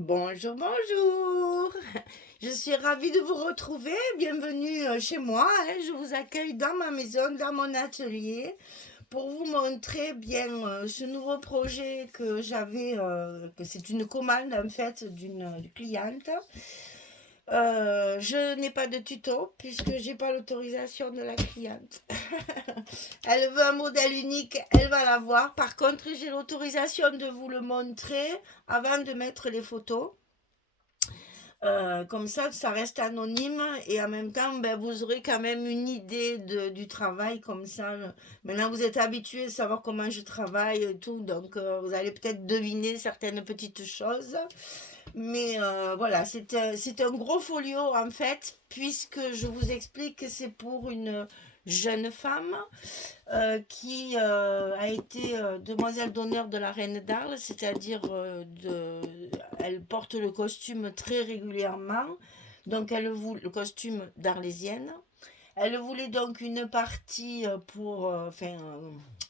Bonjour, bonjour. Je suis ravie de vous retrouver. Bienvenue chez moi, hein. Je vous accueille dans ma maison, dans mon atelier, pour vous montrer bien ce nouveau projet que j'avais, que c'est une commande en fait d'une cliente. Je n'ai pas de tuto puisque j'ai pas l'autorisation de la cliente. Elle veut un modèle unique, elle va l'avoir. Par contre, j'ai l'autorisation de vous le montrer avant de mettre les photos. Comme ça reste anonyme et en même temps, ben, vous aurez quand même une idée du travail comme ça. Maintenant, vous êtes habitué à savoir comment je travaille et tout, donc vous allez peut-être deviner certaines petites choses. Mais voilà, c'est un gros folio en fait, puisque je vous explique que c'est pour une jeune femme qui a été demoiselle d'honneur de la reine d'Arles, c'est-à-dire elle porte le costume très régulièrement, donc elle voulait le costume d'arlésienne. Elle voulait donc une partie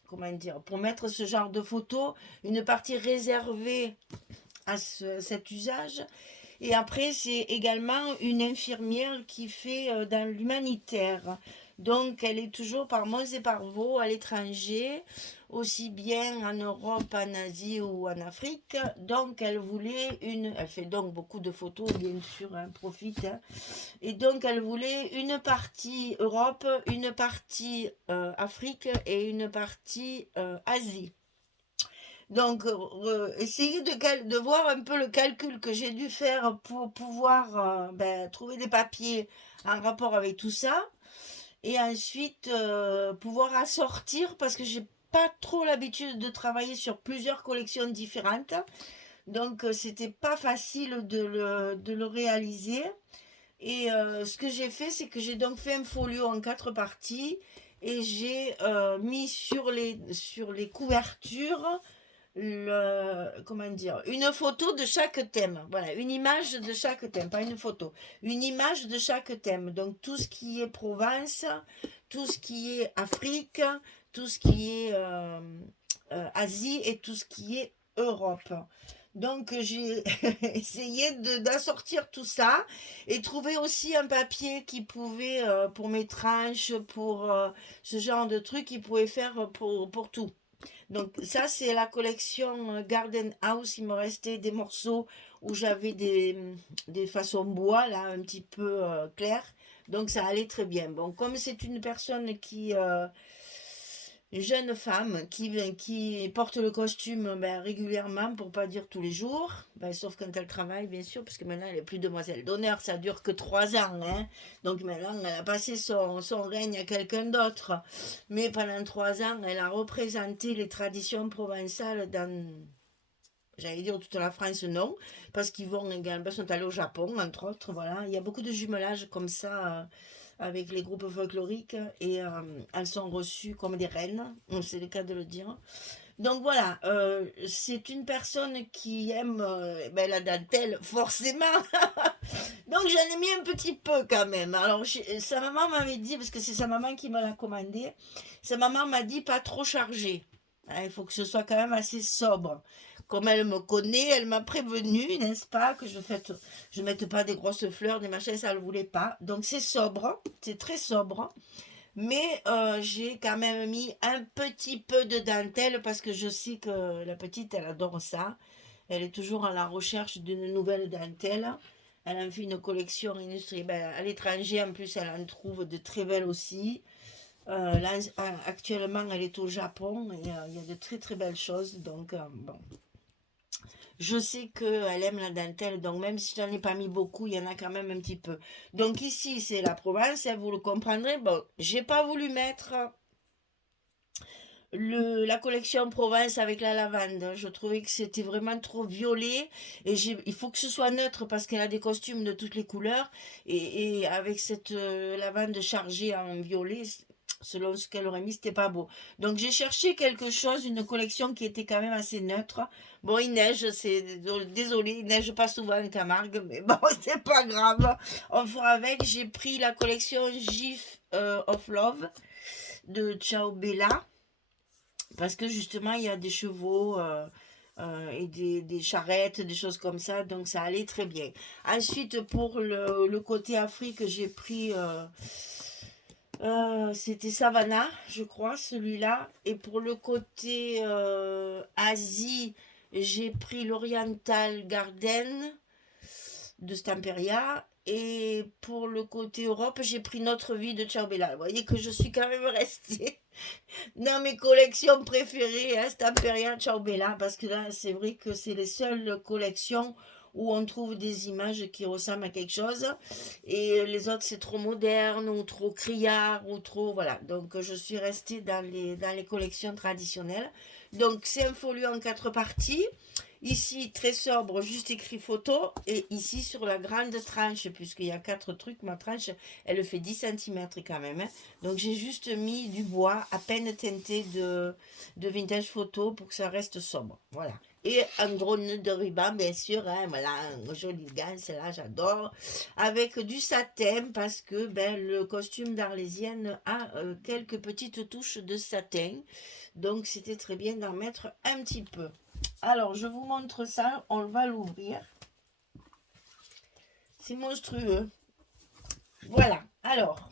comment dire, pour mettre ce genre de photos, une partie réservée à cet usage. Et après, c'est également une infirmière qui fait dans l'humanitaire. Donc, elle est toujours par Mons et par Vaux à l'étranger, aussi bien en Europe, en Asie ou en Afrique. Donc, elle fait donc beaucoup de photos, bien sûr, hein, profite, hein. Et donc, elle voulait une partie Europe, une partie Afrique et une partie Asie. Donc, essayez de voir un peu le calcul que j'ai dû faire pour pouvoir ben, trouver des papiers en rapport avec tout ça. Et ensuite, pouvoir assortir, parce que j'ai pas trop l'habitude de travailler sur plusieurs collections différentes. Donc, c'était pas facile de le réaliser. Et ce que j'ai fait, c'est que j'ai donc fait un folio en 4 parties. Et j'ai mis sur les couvertures comment dire, une photo de chaque thème. Voilà, une image de chaque thème, pas une photo. Une image de chaque thème. Donc tout ce qui est Provence, tout ce qui est Afrique, tout ce qui est Asie et tout ce qui est Europe. Donc j'ai essayé d'assortir tout ça et trouver aussi un papier qui pouvait, pour mes tranches, pour ce genre de truc, qui pouvait faire pour tout. Donc ça, c'est la collection Garden House. Il me restait des morceaux où j'avais des façons bois, là, un petit peu claires. Donc ça allait très bien. Bon, comme c'est une personne une jeune femme qui porte le costume ben, régulièrement, pour pas dire tous les jours, ben, sauf quand elle travaille, bien sûr, parce que maintenant elle est plus demoiselle d'honneur, ça dure que 3 ans. Hein. Donc maintenant elle a passé son règne à quelqu'un d'autre. Mais pendant 3 ans, elle a représenté les traditions provençales dans, j'allais dire toute la France, non, parce qu'ils vont également, sont allés au Japon, entre autres, voilà. Il y a beaucoup de jumelage comme ça avec les groupes folkloriques et elles sont reçues comme des reines, c'est le cas de le dire. Donc voilà, c'est une personne qui aime ben, la dentelle, forcément. Donc j'en ai mis un petit peu quand même. Alors sa maman m'avait dit, parce que c'est sa maman qui me l'a commandé, sa maman m'a dit pas trop chargé. Hein, il faut que ce soit quand même assez sobre. Comme elle me connaît, elle m'a prévenu, n'est-ce pas, que je mette pas des grosses fleurs, des machins, ça ne le voulait pas. Donc c'est sobre, c'est très sobre. Mais j'ai quand même mis un petit peu de dentelle parce que je sais que la petite, elle adore ça. Elle est toujours à la recherche d'une nouvelle dentelle. Elle en fait une collection industrielle. Ben, à l'étranger, en plus, elle en trouve de très belles aussi. Là, actuellement, elle est au Japon et il y a de très très belles choses. Donc, bon. Je sais qu'elle aime la dentelle, donc même si j'en ai pas mis beaucoup, il y en a quand même un petit peu. Donc ici, c'est la Provence, hein, vous le comprendrez. Bon, j'ai pas voulu mettre la collection Provence avec la lavande. Je trouvais que c'était vraiment trop violet et il faut que ce soit neutre parce qu'elle a des costumes de toutes les couleurs et avec cette lavande chargée en violet, selon ce qu'elle aurait mis, c'était pas beau. Donc j'ai cherché quelque chose, une collection qui était quand même assez neutre. Bon, il neige, c'est désolé, il neige pas souvent en Camargue, mais bon, c'est pas grave. On fera avec. J'ai pris la collection GIF of Love de Ciao Bella parce que justement il y a des chevaux et des charrettes, des choses comme ça, donc ça allait très bien. Ensuite, pour le côté Afrique, j'ai pris, c'était Savannah, je crois, celui-là. Et pour le côté Asie, j'ai pris l'Oriental Garden de Stamperia. Et pour le côté Europe, j'ai pris Notre Vie de Ciao Bella. Vous voyez que je suis quand même restée dans mes collections préférées, hein, Stamperia, Ciao Bella, parce que là, c'est vrai que c'est les seules collections où on trouve des images qui ressemblent à quelque chose. Et les autres, c'est trop moderne, ou trop criard, ou trop... Voilà. Donc, je suis restée dans les collections traditionnelles. Donc, c'est un folio en 4 parties. Ici, très sobre, juste écrit photo. Et ici, sur la grande tranche, puisqu'il y a 4 trucs, ma tranche, elle fait 10 cm quand même, hein. Donc, j'ai juste mis du bois à peine teinté de vintage photo pour que ça reste sobre. Voilà. Et un gros nœud de ruban, bien sûr, hein, voilà, un joli gant, c'est là, j'adore. Avec du satin, parce que ben, le costume d'Arlésienne a quelques petites touches de satin. Donc, c'était très bien d'en mettre un petit peu. Alors, je vous montre ça, on va l'ouvrir. C'est monstrueux. Voilà, alors,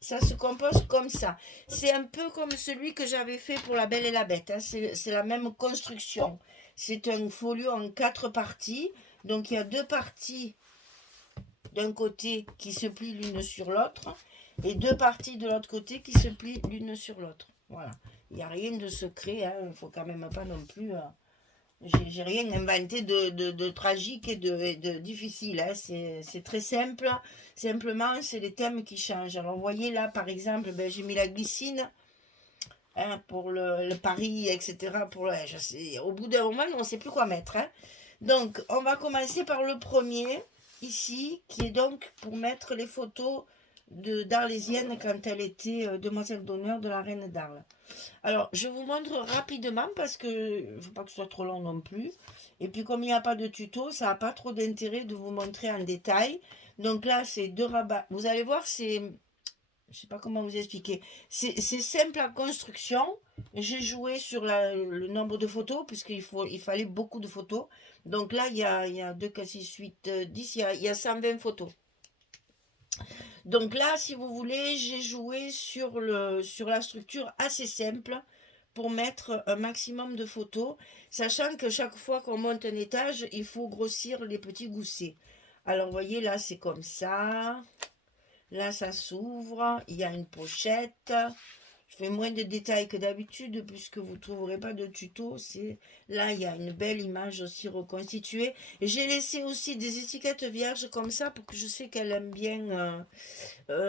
ça se compose comme ça. C'est un peu comme celui que j'avais fait pour La Belle et la Bête, hein. C'est la même construction. C'est un folio en 4 parties. Donc, il y a 2 parties d'un côté qui se plient l'une sur l'autre et 2 parties de l'autre côté qui se plient l'une sur l'autre. Voilà. Il n'y a rien de secret, hein. Il ne faut quand même pas non plus... j'ai rien inventé de tragique et de difficile, hein. C'est très simple. Simplement, c'est les thèmes qui changent. Alors, vous voyez là, par exemple, ben, j'ai mis la glycine, hein, pour le pari, etc. Je sais, au bout d'un moment, on ne sait plus quoi mettre, hein. Donc, on va commencer par le premier, ici, qui est donc pour mettre les photos d'Arlésienne quand elle était demoiselle d'honneur de la reine d'Arles. Alors, je vous montre rapidement parce que il ne faut pas que ce soit trop long non plus. Et puis, comme il n'y a pas de tuto, ça n'a pas trop d'intérêt de vous montrer en détail. Donc là, c'est 2 rabats. Vous allez voir, c'est... Je ne sais pas comment vous expliquer. C'est simple en construction. J'ai joué sur le nombre de photos, puisqu'il fallait beaucoup de photos. Donc là, il y a 2, 4, 6, 8, 10, il y a 120 photos. Donc là, si vous voulez, j'ai joué sur la structure assez simple pour mettre un maximum de photos, sachant que chaque fois qu'on monte un étage, il faut grossir les petits goussets. Alors, vous voyez, là, c'est comme ça. Là, ça s'ouvre. Il y a une pochette. Je fais moins de détails que d'habitude puisque vous ne trouverez pas de tuto. Là, il y a une belle image aussi reconstituée. J'ai laissé aussi des étiquettes vierges comme ça pour que je sais qu'elle aime bien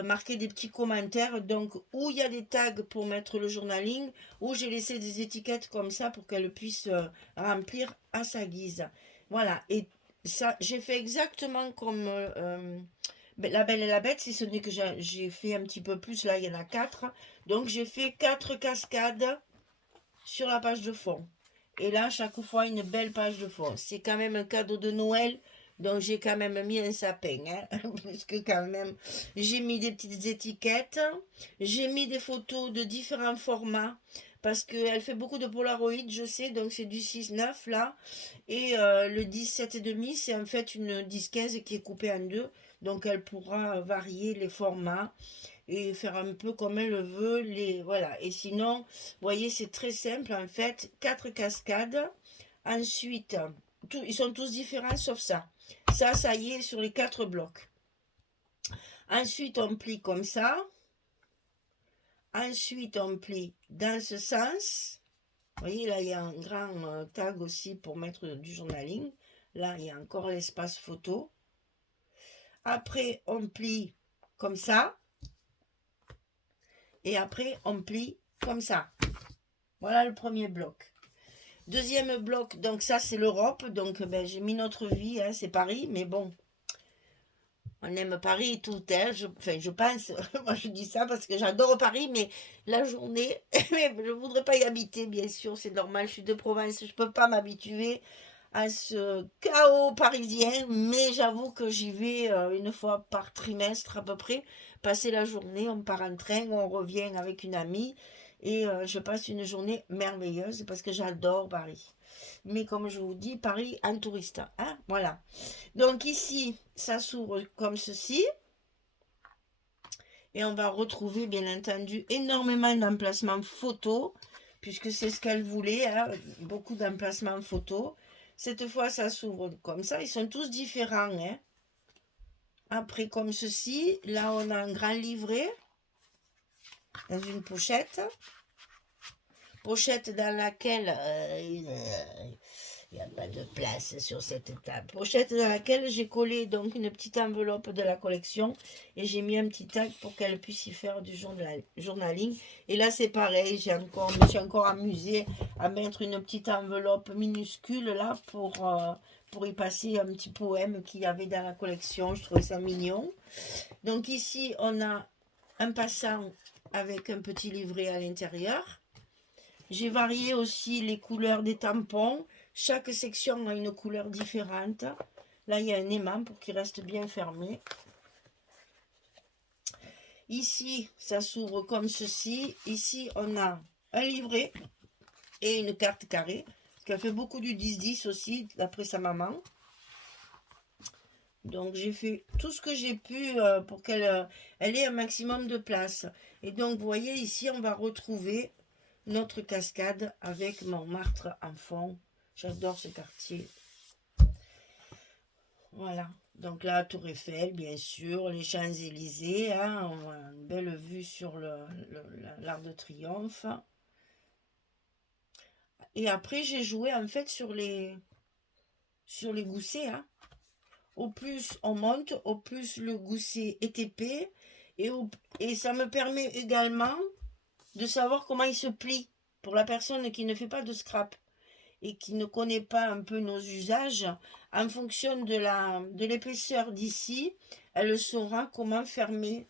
marquer des petits commentaires. Donc, où il y a des tags pour mettre le journaling, ou j'ai laissé des étiquettes comme ça pour qu'elle puisse remplir à sa guise. Voilà. Et ça, j'ai fait exactement comme La Belle et la Bête, si ce n'est que j'ai fait un petit peu plus. Là, il y en a 4. Donc, j'ai fait 4 cascades sur la page de fond. Et là, chaque fois, une belle page de fond. C'est quand même un cadeau de Noël. Donc, j'ai quand même mis un sapin, hein, parce que quand même, j'ai mis des petites étiquettes. J'ai mis des photos de différents formats. Parce qu'elle fait beaucoup de Polaroid, je sais. Donc, c'est du 6,9 là. Et le 17,5, c'est en fait une 10,15 qui est coupée en deux. Donc, elle pourra varier les formats et faire un peu comme elle le veut. Voilà. Et sinon, vous voyez, c'est très simple en fait. 4 cascades. Ensuite, ils sont tous différents sauf ça. Ça y est, sur les 4 blocs. Ensuite, on plie comme ça. Ensuite, on plie dans ce sens. Vous voyez, là, il y a un grand tag aussi pour mettre du journaling. Là, il y a encore l'espace photo. Après, on plie comme ça. Et après, on plie comme ça. Voilà le premier bloc. Deuxième bloc, donc ça, c'est l'Europe. Donc, ben, j'ai mis Notre Vie, hein, c'est Paris. Mais bon, on aime Paris et tout, hein. Enfin, je pense, moi je dis ça parce que j'adore Paris, mais la journée, je ne voudrais pas y habiter, bien sûr, c'est normal, je suis de province, je ne peux pas m'habituer à ce chaos parisien, mais j'avoue que j'y vais une fois par trimestre à peu près, passer la journée, on part en train, on revient avec une amie, et je passe une journée merveilleuse parce que j'adore Paris. Mais comme je vous dis, Paris en touriste. Hein, voilà. Donc ici, ça s'ouvre comme ceci. Et on va retrouver, bien entendu, énormément d'emplacements photos, puisque c'est ce qu'elle voulait, hein, beaucoup d'emplacements photos. Cette fois, ça s'ouvre comme ça. Ils sont tous différents. Hein. Après, comme ceci, là, on a un grand livret dans une pochette. Pochette dans laquelle il n'y a pas de place sur cette table. Pochette dans laquelle j'ai collé donc une petite enveloppe de la collection et j'ai mis un petit tag pour qu'elle puisse y faire du journaling. Et là c'est pareil, je me suis encore amusée à mettre une petite enveloppe minuscule là pour y passer un petit poème qu'il y avait dans la collection. Je trouvais ça mignon. Donc ici on a un passant avec un petit livret à l'intérieur. J'ai varié aussi les couleurs des tampons. Chaque section a une couleur différente. Là, il y a un aimant pour qu'il reste bien fermé. Ici, ça s'ouvre comme ceci. Ici, on a un livret et une carte carrée. Parce qu'elle fait beaucoup du 10-10 aussi, d'après sa maman. Donc, j'ai fait tout ce que j'ai pu pour qu'elle ait un maximum de place. Et donc, vous voyez, ici, on va retrouver notre cascade avec Montmartre en fond. J'adore ce quartier. Voilà. Donc là, Tour Eiffel, bien sûr, les Champs-Élysées. Hein, on a une belle vue sur l'Arc de Triomphe. Et après, j'ai joué en fait sur les goussets. Hein. Au plus on monte, au plus le gousset est épais. Et ça me permet également de savoir comment il se plie pour la personne qui ne fait pas de scrap et qui ne connaît pas un peu nos usages. En fonction de l'épaisseur d'ici, elle saura comment fermer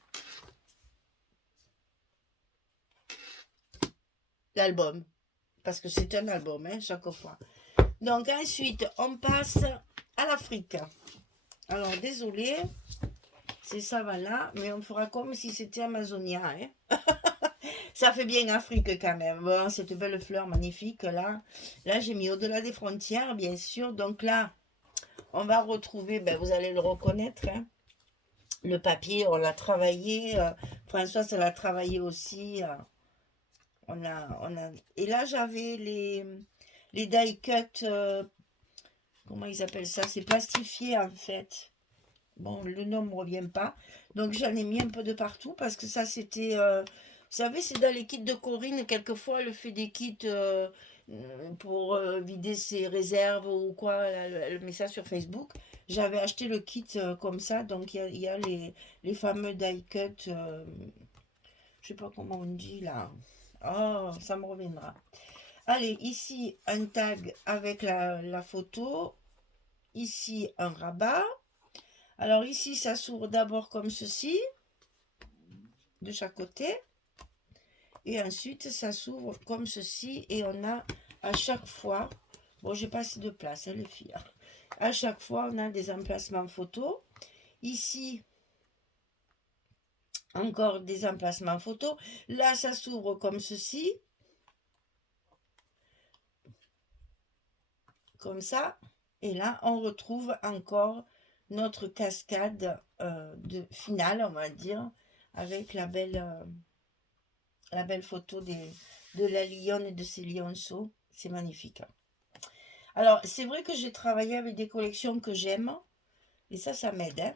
l'album, parce que c'est un album, hein, chaque fois. Donc ensuite, on passe à l'Afrique. Alors désolé, c'est ça, voilà, mais on fera comme si c'était Amazonia, hein. Ça fait bien Afrique quand même. Bon, cette belle fleur magnifique là. Là, j'ai mis au-delà des frontières, bien sûr. Donc là, on va retrouver, ben, vous allez le reconnaître, hein, le papier, on l'a travaillé. François, ça l'a travaillé aussi. Et là, j'avais les die cut. Comment ils appellent ça? C'est plastifié en fait. Bon, le nom ne me revient pas. Donc, j'en ai mis un peu de partout parce que ça, c'était... vous savez, c'est dans les kits de Corinne. Quelquefois, elle fait des kits pour vider ses réserves ou quoi. Elle met ça sur Facebook. J'avais acheté le kit comme ça. Donc, il y a les fameux die cut. Je sais pas comment on dit là. Oh, ça me reviendra. Allez, ici, un tag avec la photo. Ici, un rabat. Alors ici, ça s'ouvre d'abord comme ceci, de chaque côté. Et ensuite, ça s'ouvre comme ceci. Et on a à chaque fois, bon, j'ai pas assez de place, hein, les filles. À chaque fois, on a des emplacements photos. Ici, encore des emplacements photos. Là, ça s'ouvre comme ceci. Comme ça. Et là, on retrouve encore notre cascade de finale, on va dire, avec la belle photo de la lionne et de ses lionceaux. C'est magnifique. Alors, c'est vrai que j'ai travaillé avec des collections que j'aime. Et ça m'aide. Hein.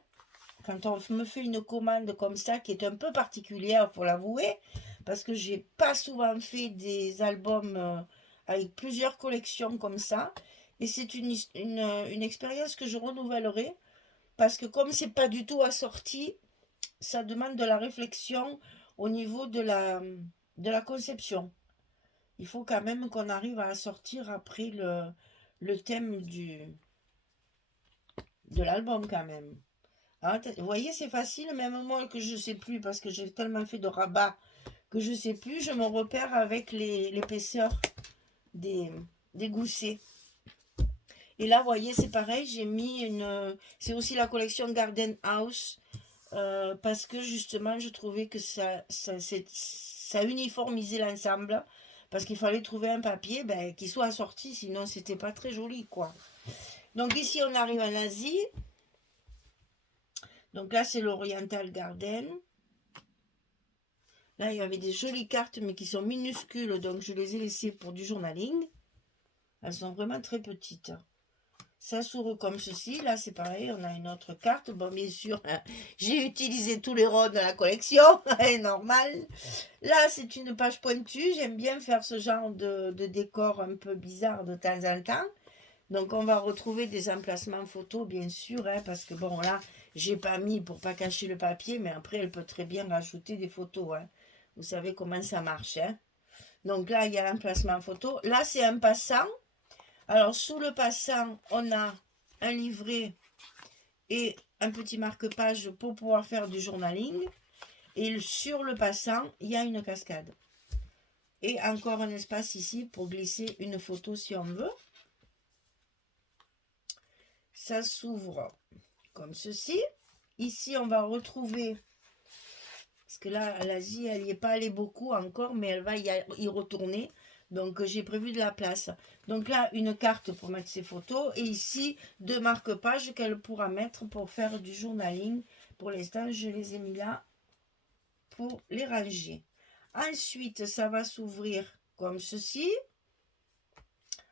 Quand on me fait une commande comme ça, qui est un peu particulière, il faut l'avouer, parce que j'ai pas souvent fait des albums avec plusieurs collections comme ça. Et c'est une expérience que je renouvellerai, parce que comme c'est pas du tout assorti, ça demande de la réflexion au niveau de la conception. Il faut quand même qu'on arrive à sortir après le thème de l'album quand même. Alors, vous voyez, c'est facile, même moi que je sais plus, parce que j'ai tellement fait de rabat que je sais plus, je me repère avec l'épaisseur des goussets. Et là, vous voyez, c'est pareil, j'ai mis c'est aussi la collection Garden House, parce que justement, je trouvais que ça uniformisait l'ensemble. parce qu'il fallait trouver un papier qui soit assorti, sinon c'était pas très joli, quoi. Donc ici, on arrive en Asie. Donc là, c'est l'Oriental Garden. Là, il y avait des jolies cartes, mais qui sont minuscules, donc je les ai laissées pour du journaling. Elles sont vraiment très petites. Ça s'ouvre comme ceci. Là, c'est pareil, on a une autre carte. Bon, bien sûr, j'ai utilisé tous les rôles de la collection, c'est normal. Là, c'est une page pointue. J'aime bien faire ce genre de décor un peu bizarre de temps en temps. Donc, on va retrouver des emplacements photos, bien sûr, hein, parce que bon, là, j'ai pas mis pour pas cacher le papier, mais après, elle peut très bien rajouter des photos. Hein. Vous savez comment ça marche. Hein. Donc là, il y a l'emplacement photo. Là, c'est un passant. Alors, sous le passant, on a un livret et un petit marque-page pour pouvoir faire du journaling. Et sur le passant, il y a une cascade. Et encore un espace ici pour glisser une photo si on veut. Ça s'ouvre comme ceci. Ici, on va retrouver, parce que là, l'Asie, elle n'y est pas allée beaucoup encore, mais elle va y retourner. Donc, j'ai prévu de la place. Donc là, une carte pour mettre ses photos. Et ici, 2 marque-pages qu'elle pourra mettre pour faire du journaling. Pour l'instant, je les ai mis là pour les ranger. Ensuite, ça va s'ouvrir comme ceci.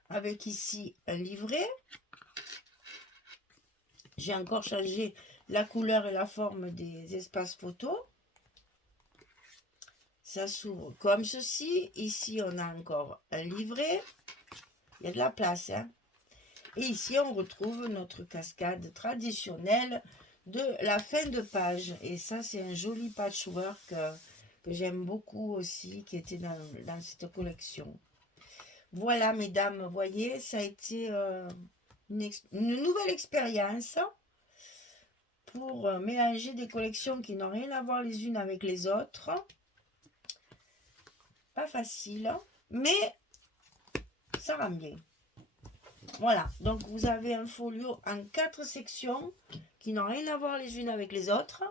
Avec ici un livret. J'ai encore changé la couleur et la forme des espaces photos. Ça s'ouvre comme ceci. Ici, on a encore un livret. Il y a de la place. Hein. Et ici, on retrouve notre cascade traditionnelle de la fin de page. Et ça, c'est un joli patchwork que j'aime beaucoup aussi, qui était dans cette collection. Voilà, mesdames, vous voyez, ça a été une nouvelle expérience pour mélanger des collections qui n'ont rien à voir les unes avec les autres. Pas facile, mais ça rend bien. Voilà, donc vous avez un folio en 4 sections qui n'ont rien à voir les unes avec les autres.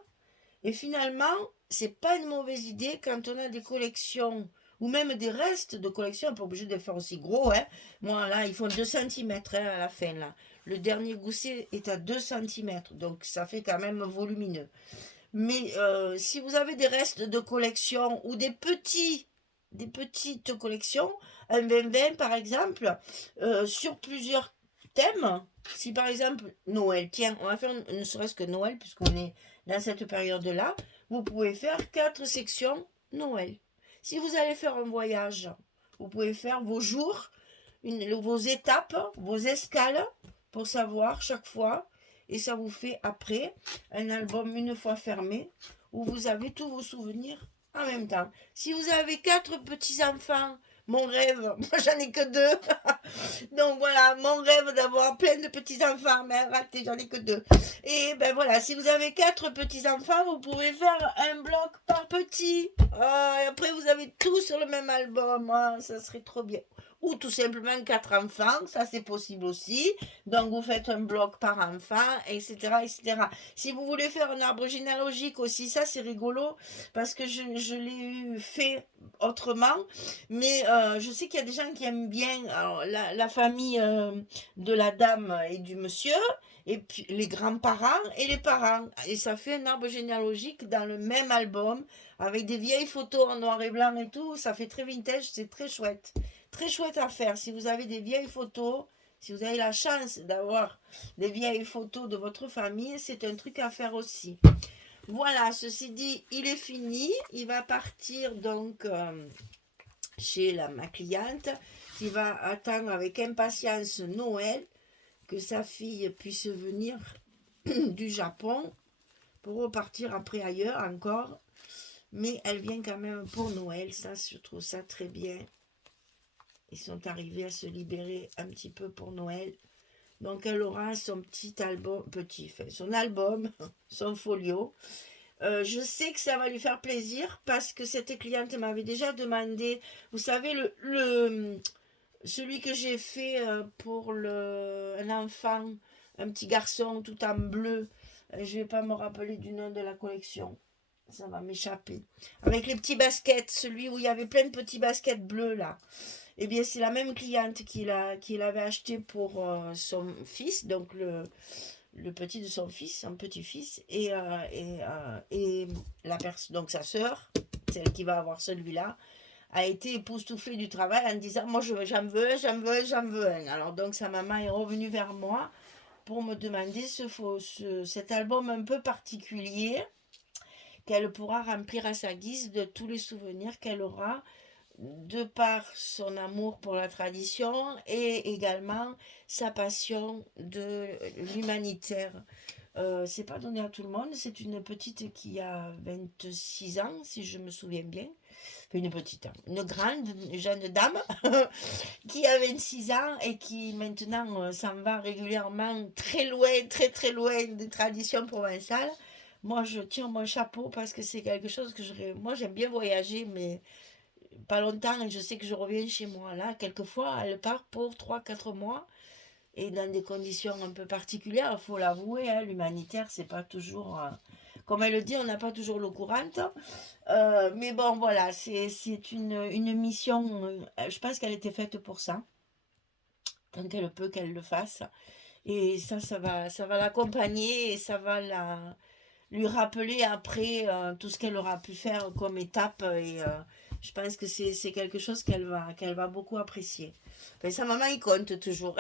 Et finalement, c'est pas une mauvaise idée quand on a des collections ou même des restes de collections, on n'est pas obligé de faire aussi gros. Hein. Moi, là, ils font 2 cm hein, à la fin. Là. Le dernier gousset est à 2 cm, donc ça fait quand même volumineux. Mais si vous avez des restes de collection ou des petites collections, un 20-20 par exemple, sur plusieurs thèmes, si par exemple Noël, tiens, on va faire ne serait-ce que Noël, puisqu'on est dans cette période-là, vous pouvez faire 4 sections Noël. Si vous allez faire un voyage, vous pouvez faire vos jours, vos étapes, vos escales, pour savoir chaque fois. Et ça vous fait après un album une fois fermé où vous avez tous vos souvenirs en même temps. Si vous avez 4 petits-enfants, mon rêve, moi j'en ai que 2. Donc voilà, mon rêve d'avoir plein de petits-enfants, mais raté, j'en ai que 2. Et ben voilà, si vous avez 4 petits-enfants, vous pouvez faire un bloc par petit. Et après vous avez tout sur le même album. Ça serait trop bien. Ou tout simplement 4 enfants, ça c'est possible aussi. Donc vous faites un bloc par enfant, etc., etc. Si vous voulez faire un arbre généalogique aussi, ça c'est rigolo, parce que je l'ai fait autrement, mais je sais qu'il y a des gens qui aiment bien alors, la famille de la dame et du monsieur, et puis les grands-parents et les parents. Et ça fait un arbre généalogique dans le même album, avec des vieilles photos en noir et blanc et tout, ça fait très vintage, c'est très chouette. Très chouette à faire. Si vous avez des vieilles photos, si vous avez la chance d'avoir des vieilles photos de votre famille, c'est un truc à faire aussi. Voilà, ceci dit, il est fini. Il va partir donc chez ma cliente qui va attendre avec impatience Noël, que sa fille puisse venir du Japon pour repartir après ailleurs encore. Mais elle vient quand même pour Noël, ça je trouve ça très bien. Ils sont arrivés à se libérer un petit peu pour Noël. Donc elle aura son petit album, son album, son folio. Je sais que ça va lui faire plaisir parce que cette cliente m'avait déjà demandé, vous savez, celui que j'ai fait pour un enfant, un petit garçon tout en bleu. Je ne vais pas me rappeler du nom de la collection. Ça va m'échapper. Avec les petits baskets, celui où il y avait plein de petits baskets bleus là. Eh bien, c'est la même cliente qui l'avait acheté pour son fils, donc le petit de son petit-fils, et donc sa sœur, celle qui va avoir celui-là, a été époustouflée du travail en disant moi j'en veux un, j'en veux un, j'en veux un. Alors donc sa maman est revenue vers moi pour me demander cet album un peu particulier qu'elle pourra remplir à sa guise de tous les souvenirs qu'elle aura de par son amour pour la tradition et également sa passion de l'humanitaire. C'est pas donné à tout le monde, c'est une petite qui a 26 ans, si je me souviens bien. Enfin, une petite, hein, une grande, une jeune dame qui a 26 ans et qui maintenant s'en va régulièrement très loin, très très loin des traditions provençales. Moi, je tire mon chapeau parce que c'est quelque chose que moi, j'aime bien voyager, mais pas longtemps et je sais que je reviens chez moi. Là, quelquefois, elle part pour 3 4 mois et dans des conditions un peu particulières, il faut l'avouer, hein, l'humanitaire, c'est pas toujours. Comme elle le dit, on n'a pas toujours l'eau courante. Mais bon, voilà, c'est une mission. Je pense qu'elle était faite pour ça. Tant qu'elle peut qu'elle le fasse. Et ça va l'accompagner et ça va lui rappeler après tout ce qu'elle aura pu faire comme étape. Et je pense que c'est quelque chose qu'elle va beaucoup apprécier. Ben, sa maman, il compte toujours.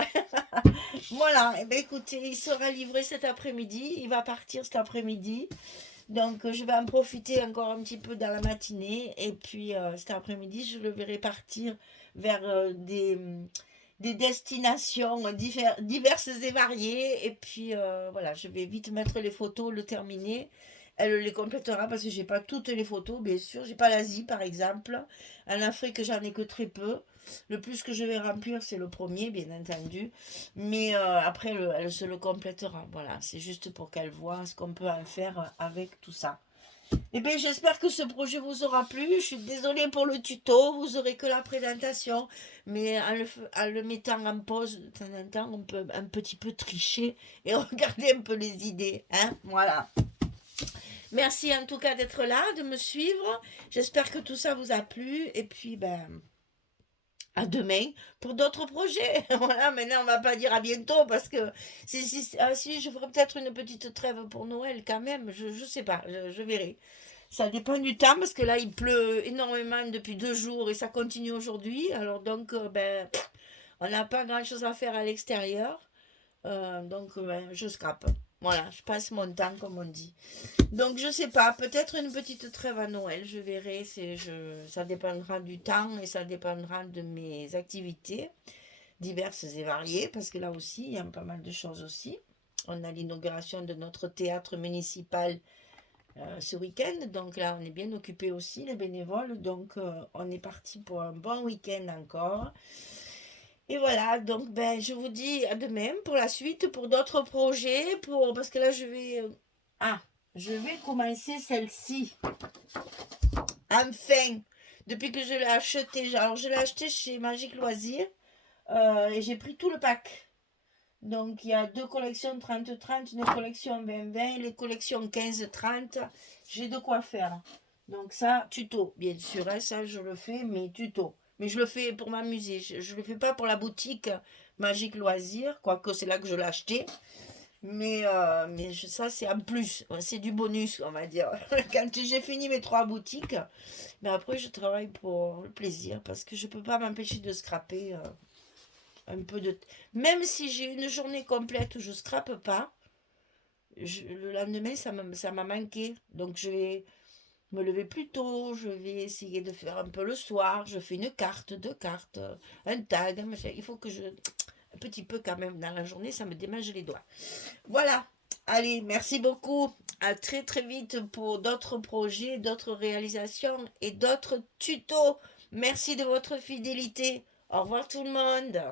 Voilà, et ben écoutez, il sera livré cet après-midi. Il va partir cet après-midi. Donc, je vais en profiter encore un petit peu dans la matinée. Et puis, cet après-midi, je le verrai partir vers des destinations diverses et variées. Et puis, voilà, je vais vite mettre les photos, le terminer. Elle les complétera parce que j'ai pas toutes les photos, bien sûr. J'ai pas l'Asie, par exemple. En Afrique, j'en ai que très peu. Le plus que je vais remplir, c'est le premier, bien entendu. Mais après, elle se le complétera. Voilà, c'est juste pour qu'elle voit ce qu'on peut en faire avec tout ça. Eh bien, j'espère que ce projet vous aura plu. Je suis désolée pour le tuto. Vous aurez que la présentation. Mais en le mettant en pause de temps en temps, on peut un petit peu tricher et regarder un peu les idées. Hein, voilà. Merci en tout cas d'être là, de me suivre. J'espère que tout ça vous a plu. Et puis, ben, à demain pour d'autres projets. Voilà, maintenant on va pas dire à bientôt parce que si je ferai peut-être une petite trêve pour Noël quand même, je sais pas, je verrai. Ça dépend du temps parce que là il pleut énormément depuis 2 jours et ça continue aujourd'hui. Alors donc ben on n'a pas grand chose à faire à l'extérieur. Donc ben, je scrape. Voilà, je passe mon temps comme on dit. Donc je sais pas, peut-être une petite trêve à Noël, je verrai, ça dépendra du temps et ça dépendra de mes activités diverses et variées, parce que là aussi, il y a pas mal de choses aussi. On a l'inauguration de notre théâtre municipal ce week-end, donc là on est bien occupé aussi, les bénévoles, donc on est parti pour un bon week-end encore. Et voilà, donc ben, je vous dis à demain pour la suite, pour d'autres projets, parce que là Ah, je vais commencer celle-ci. Enfin, depuis que je l'ai acheté. Alors, je l'ai acheté chez Magic Loisirs et j'ai pris tout le pack. Donc, il y a 2 collections 30-30, une collection 20-20, les collections 15-30. J'ai de quoi faire. Donc, ça, tuto, bien sûr. Hein, ça, je le fais, mais tuto. Mais je le fais pour m'amuser. Je ne le fais pas pour la boutique Magic Loisirs, quoique c'est là que je l'ai acheté. Mais ça, c'est en plus. C'est du bonus, on va dire. Quand j'ai fini mes 3 boutiques, mais après, je travaille pour le plaisir parce que je peux pas m'empêcher de scraper un peu de. Même si j'ai une journée complète où je scrape pas, le lendemain, ça m'a manqué. Donc, je vais me lever plus tôt. Je vais essayer de faire un peu le soir. Je fais une carte, 2 cartes, un tag. Il faut que je. Un petit peu quand même dans la journée, ça me démange les doigts. Voilà. Allez, merci beaucoup. À très très vite pour d'autres projets, d'autres réalisations et d'autres tutos. Merci de votre fidélité. Au revoir tout le monde.